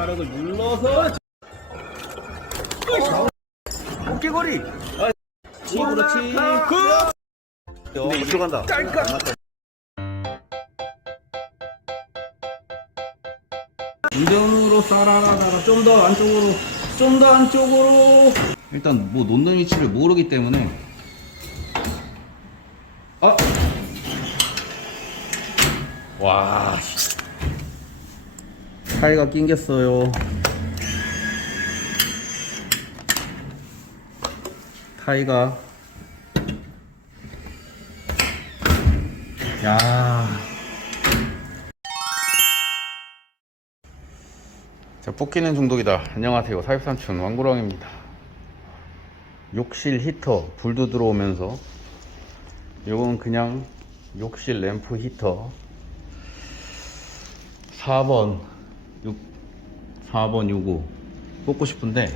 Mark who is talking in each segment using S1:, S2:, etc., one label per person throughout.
S1: 화력을 눌러서
S2: 어깨거리.
S1: 치 그렇지. 그!
S2: 근데 이 들어간다.
S1: 운전으로 쌀아라다가 좀 더 안쪽으로 좀 더 안쪽으로. 일단 뭐 놓는 위치를 모르기 때문에. 아! 와 타이가 낑겼어요 타이가 야 자, 뽑기는 중독이다. 안녕하세요. 사육삼촌 왕구렁입니다. 욕실 히터, 불도 들어오면서 요건 그냥 욕실 램프 히터 4번 6 4번 요거 뽑고 싶은데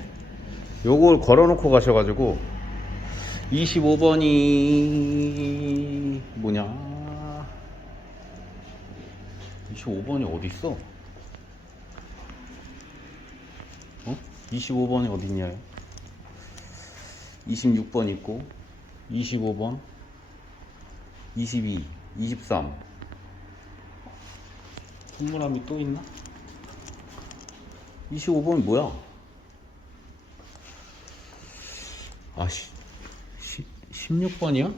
S1: 요걸 걸어놓고 가셔가지고 25번이 뭐냐 25번이 어디 있어? 어? 25번이 어딨냐요? 26번 있고 25번 22 23 선물함이 또 있나? 25번이 뭐야? 아, 시, 16번이야?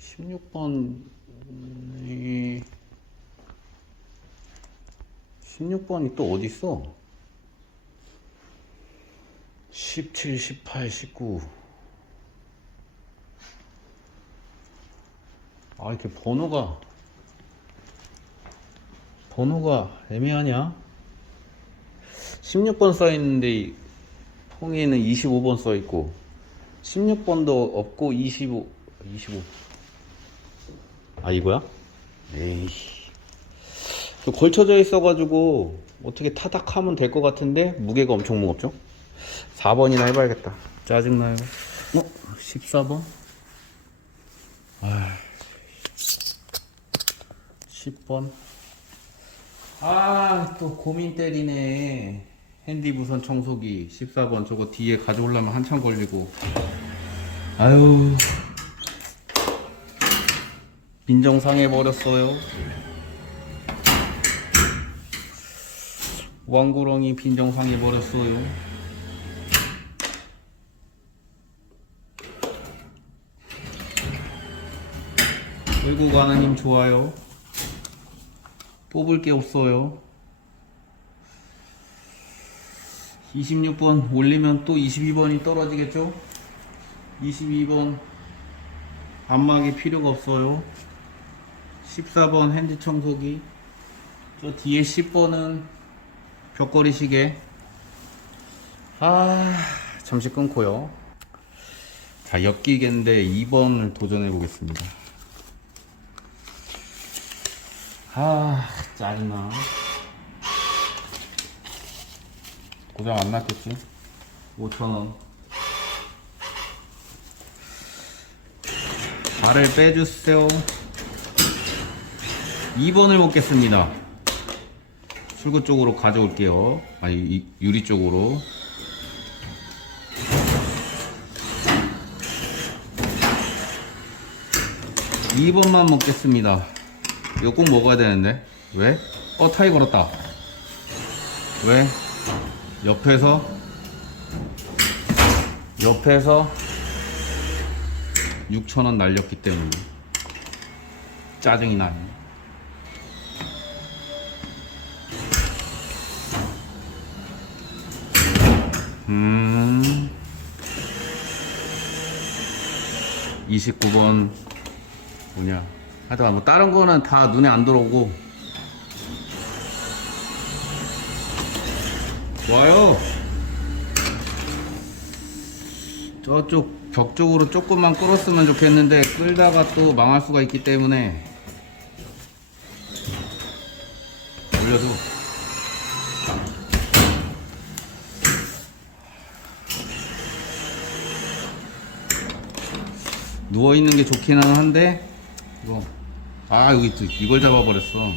S1: 16번이 16번이 또 어디 있어? 17, 18, 19. 아, 이렇게 번호가, 번호가 애매하냐? 16번 써있는데, 이 통에는 25번 써있고, 16번도 없고, 25, 25. 아, 이거야? 에이씨. 또 걸쳐져 있어가지고 어떻게 타닥하면 될 것 같은데 무게가 엄청 무겁죠? 4번이나 해봐야겠다. 짜증나요. 어? 14번? 아, 10번. 아, 또 고민 때리네. 핸디 무선 청소기 14번 저거 뒤에 가져오려면 한참 걸리고. 아유. 빈정 상해 버렸어요. 왕구렁이 빈정상해 버렸어요. 결국 하나님 좋아요. 뽑을 게 없어요. 26번 올리면 또 22번이 떨어지겠죠? 22번 안막이 필요가 없어요. 14번 핸드 청소기. 저 뒤에 10번은 벽걸이 시계. 아, 잠시 끊고요. 자, 엮이겠는데 2번을 도전해 보겠습니다. 아, 짜증나. 고장 안 났겠지? 5,000원. 발을 빼주세요. 2번을 먹겠습니다. 출구 쪽으로 가져올게요. 아, 이, 유리 쪽으로. 이번만 먹겠습니다. 이거 꼭 먹어야 되는데. 왜? 어, 타이 걸었다. 왜? 옆에서, 옆에서 6,000원 날렸기 때문에. 짜증이 나네. 음. 29번 뭐냐. 하여튼 뭐 다른 거는 다 눈에 안 들어오고. 와요. 저쪽 벽 쪽으로 조금만 끌었으면 좋겠는데 끌다가 또 망할 수가 있기 때문에 올려도 누워 있는 게 좋기는 한데 이거. 아 여기 또 이걸 잡아버렸어.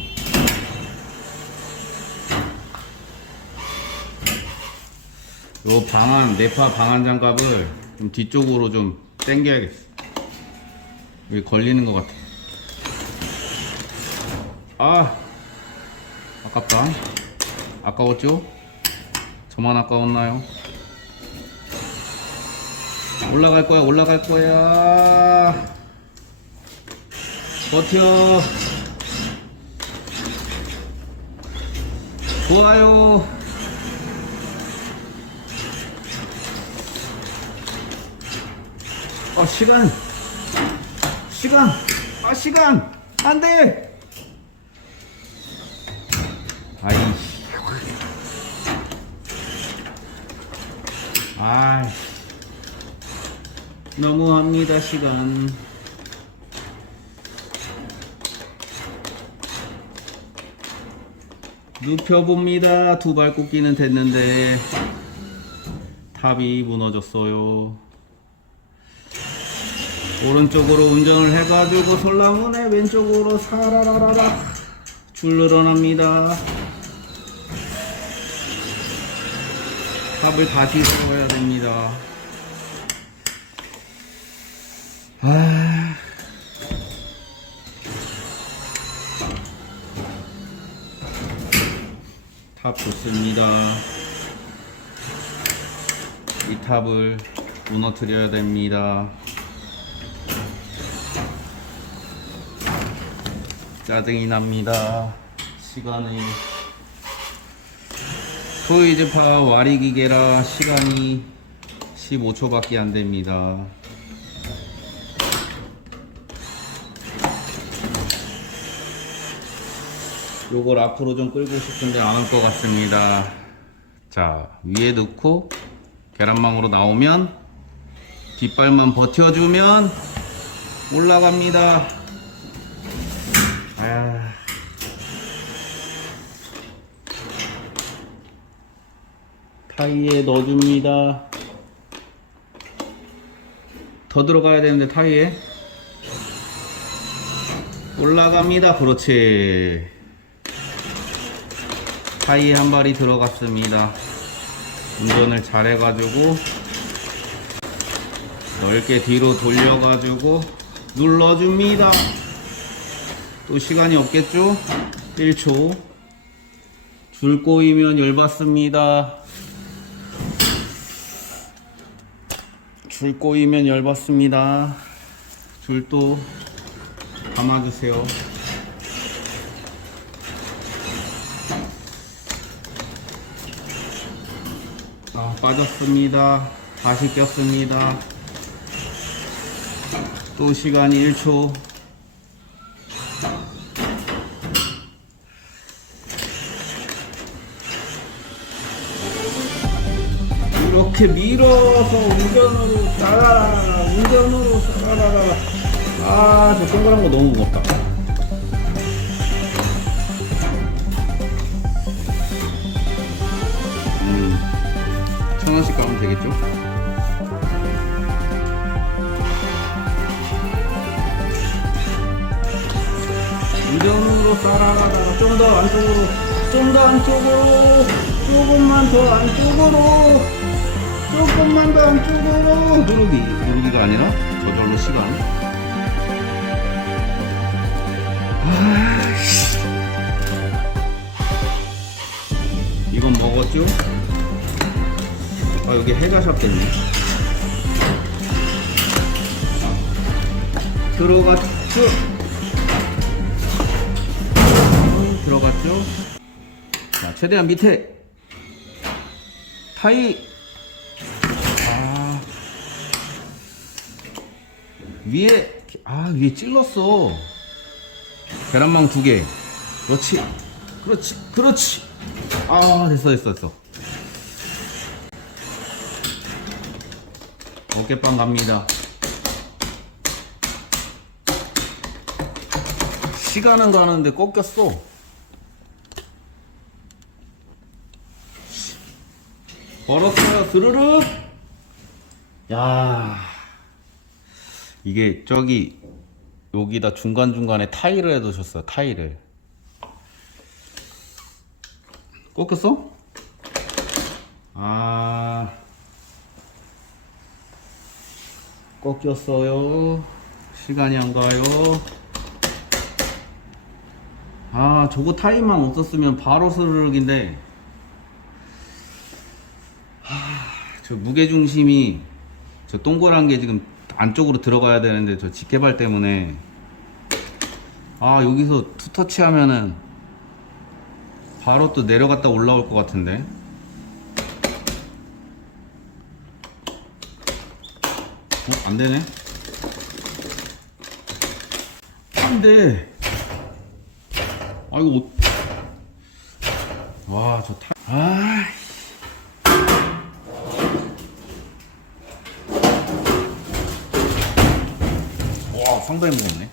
S1: 요 방안 내파 방안 장갑을 좀 뒤쪽으로 좀 당겨야겠어. 여기 걸리는 것 같아. 아 아깝다. 아까웠죠? 저만 아까웠나요? 올라갈 거야 올라갈 거야. 버텨. 좋아요. 아, 시간. 시간. 아, 시간. 안 돼. 아이씨. 아이. 너무합니다, 시간. 눕혀봅니다. 두 발 꽂기는 됐는데 탑이 무너졌어요. 오른쪽으로 운전을 해가지고 솔라문에 왼쪽으로 사라라라라 줄 늘어납니다. 탑을 다시 세워야 됩니다. 아. 탑 좋습니다. 이 탑을 무너뜨려야 됩니다. 짜증이 납니다. 시간이 토이즈파 와리 기계라 시간이 15초밖에 안 됩니다. 요걸 앞으로 좀 끌고 싶은데 안 올 것 같습니다. 자, 위에 넣고 계란망으로 나오면 뒷발만 버텨주면 올라갑니다. 아. 타이에 넣어줍니다. 더 들어가야 되는데 타이에 올라갑니다. 그렇지. 타이에 한 발이 들어갔습니다. 운전을 잘 해가지고 넓게 뒤로 돌려가지고 눌러줍니다. 또 시간이 없겠죠? 1초. 줄 꼬이면 열받습니다. 줄 꼬이면 열받습니다. 줄도 감아주세요. 빠졌습니다. 다시 꼈습니다. 또 시간이 1초. 이렇게 밀어서 운전으로 따라라 운전으로 따라라 아 저 동그란 거 너무 무겁다 되겠죠? 운전으로 따라라 좀더 안쪽으로 좀 더 안쪽으로 조금만 더 안쪽으로 조금만 더 안쪽으로 누르기 누르기가 아니라 저절로 시간. 이건 먹었죠? 아 여기 해가 샵겠네. 들어갔죠? 음, 들어갔죠? 자 최대한 밑에. 타이. 아. 위에 아 위에 찔렀어. 계란망 두 개. 그렇지. 그렇지. 그렇지. 아 됐어 됐어 됐어 어깨빵 갑니다. 시간은 가는데 꺾였어. 걸었어요. 스르륵 야. 이게 저기 여기다 중간 중간에 타일을 해두셨어요 타일을. 꺾였어? 아 꺾였어요. 시간이 안 가요. 아 저거 타임만 없었으면 바로 스르륵인데. 저 무게중심이 저 동그란 게 지금 안쪽으로 들어가야 되는데 저 직개발 때문에. 아 여기서 투터치 하면은 바로 또 내려갔다 올라올 것 같은데 안 되네. 안 돼. 아 이거 어... 와저 타... 아 와 상당히 무겁네.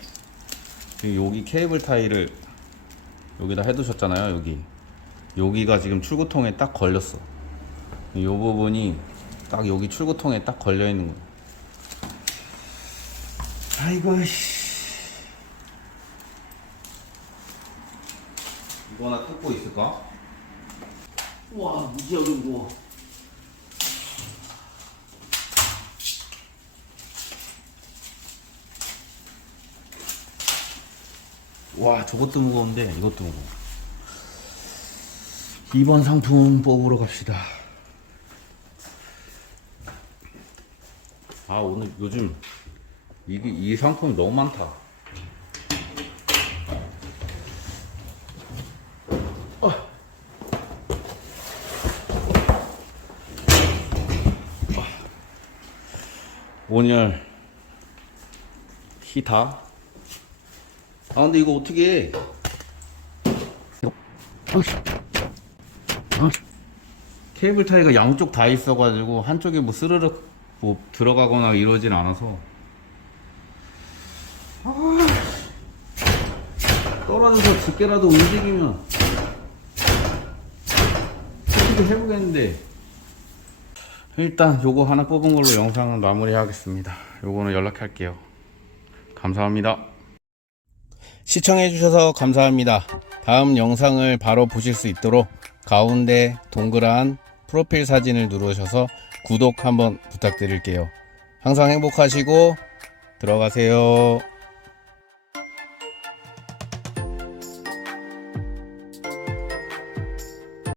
S1: 지금 여기 케이블 타이를 여기다 해두셨잖아요 여기. 여기가 지금 출구통에 딱 걸렸어. 이 부분이 딱 여기 출구통에 딱 걸려 있는 거야 아이고 씨. 이거 하나 뜯고 있을까? 와 무지하게 무거워 와 저것도 무거운데 이것도 무거워. 2번 상품 뽑으러 갑시다. 아 오늘 요즘 이게 이 상품이 너무 많다 어. 온열 히타 아 근데 이거 어떻게 해? 케이블 타이가 양쪽 다 있어가지고 한쪽에 뭐 스르륵 뭐 들어가거나 이러진 않아서 떨어져서 집게라도 움직이면 어떻게 해보겠는데 일단 요거 하나 뽑은 걸로 영상을 마무리하겠습니다 요거는 연락할게요 감사합니다 시청해주셔서 감사합니다. 다음 영상을 바로 보실 수 있도록 가운데 동그란 프로필 사진을 누르셔서 구독 한번 부탁드릴게요. 항상 행복하시고 들어가세요.